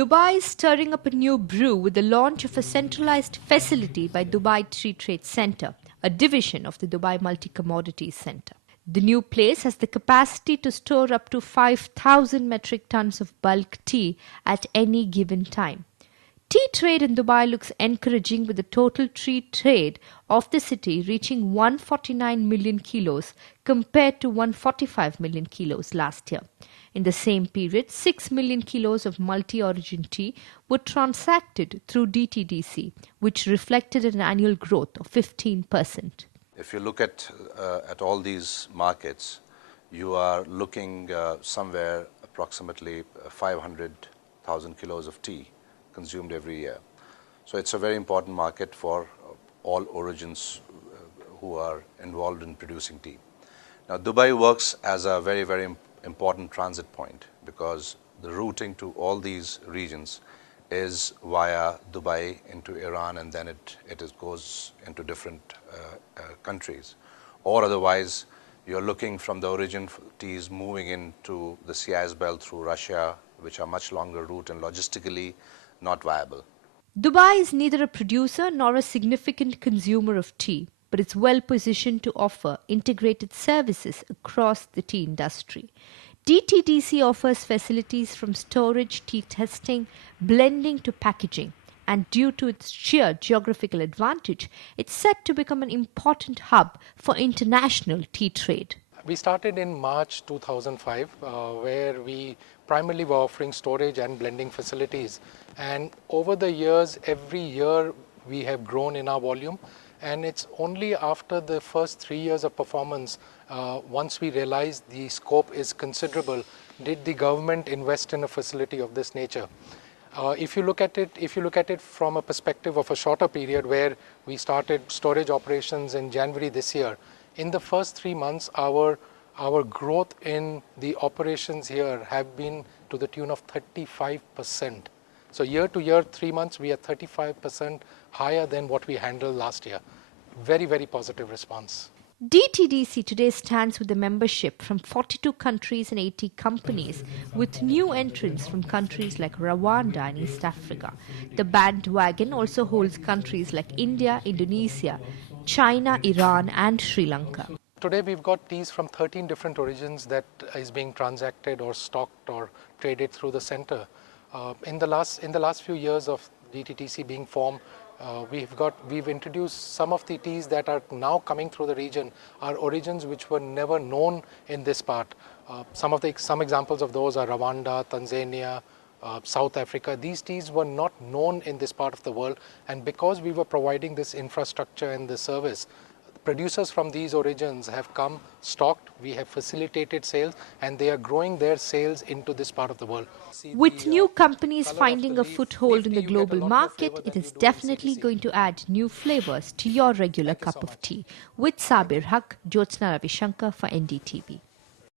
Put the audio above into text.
Dubai is stirring up a new brew with the launch of a centralized facility by Dubai Tea Trade Center, a division of the Dubai Multi-Commodities Center. The new place has the capacity to store up to 5,000 metric tons of bulk tea at any given time. Tea trade in Dubai looks encouraging, with the total tea trade of the city reaching 149 million kilos compared to 145 million kilos last year. In the same period, 6 million kilos of multi-origin tea were transacted through DTDC, which reflected an annual growth of 15%. If you look at all these markets, you are looking somewhere approximately 500,000 kilos of tea consumed every year. So it's a very important market for all origins who are involved in producing tea. Now, Dubai works as a very, very important transit point because the routing to all these regions is via Dubai into Iran, and then it goes into different countries. Or otherwise, you're looking from the origin teas moving into the Suez Belt through Russia, which are much longer route and logistically not viable. Dubai is neither a producer nor a significant consumer of tea, but it's well positioned to offer integrated services across the tea industry. DTDC offers facilities from storage, tea testing, blending to packaging, and due to its sheer geographical advantage, it's set to become an important hub for international tea trade. We started in March 2005, where we primarily were offering storage and blending facilities. And over the years, every year we have grown in our volume. And it's only after the first 3 years of performance, once we realized the scope is considerable, did the government invest in a facility of this nature. If you look at it from a perspective of a shorter period, where we started storage operations in January this year, in the first 3 months, our growth in the operations here have been to the tune of 35%. So year to year, 3 months, we are 35% higher than what we handled last year. Very, very positive response. DTDC today stands with a membership from 42 countries and 80 companies, with new entrants from countries like Rwanda and East Africa. The bandwagon also holds countries like India, Indonesia, China, Iran, and Sri Lanka. Today we've got teas from 13 different origins that is being transacted or stocked or traded through the center. In the last few years of DTDC being formed, we've introduced some of the teas that are now coming through the region are origins which were never known in this part. Some examples of those are Rwanda, Tanzania, South Africa. These teas were not known in this part of the world, and because we were providing this infrastructure and the service, producers from these origins have come, stocked, we have facilitated sales, and they are growing their sales into this part of the world. With new companies finding a foothold in the global market, it is definitely going to add new flavors to your regular cup of tea. With Sabir Haq, Jyotsna Ravishankar for NDTV.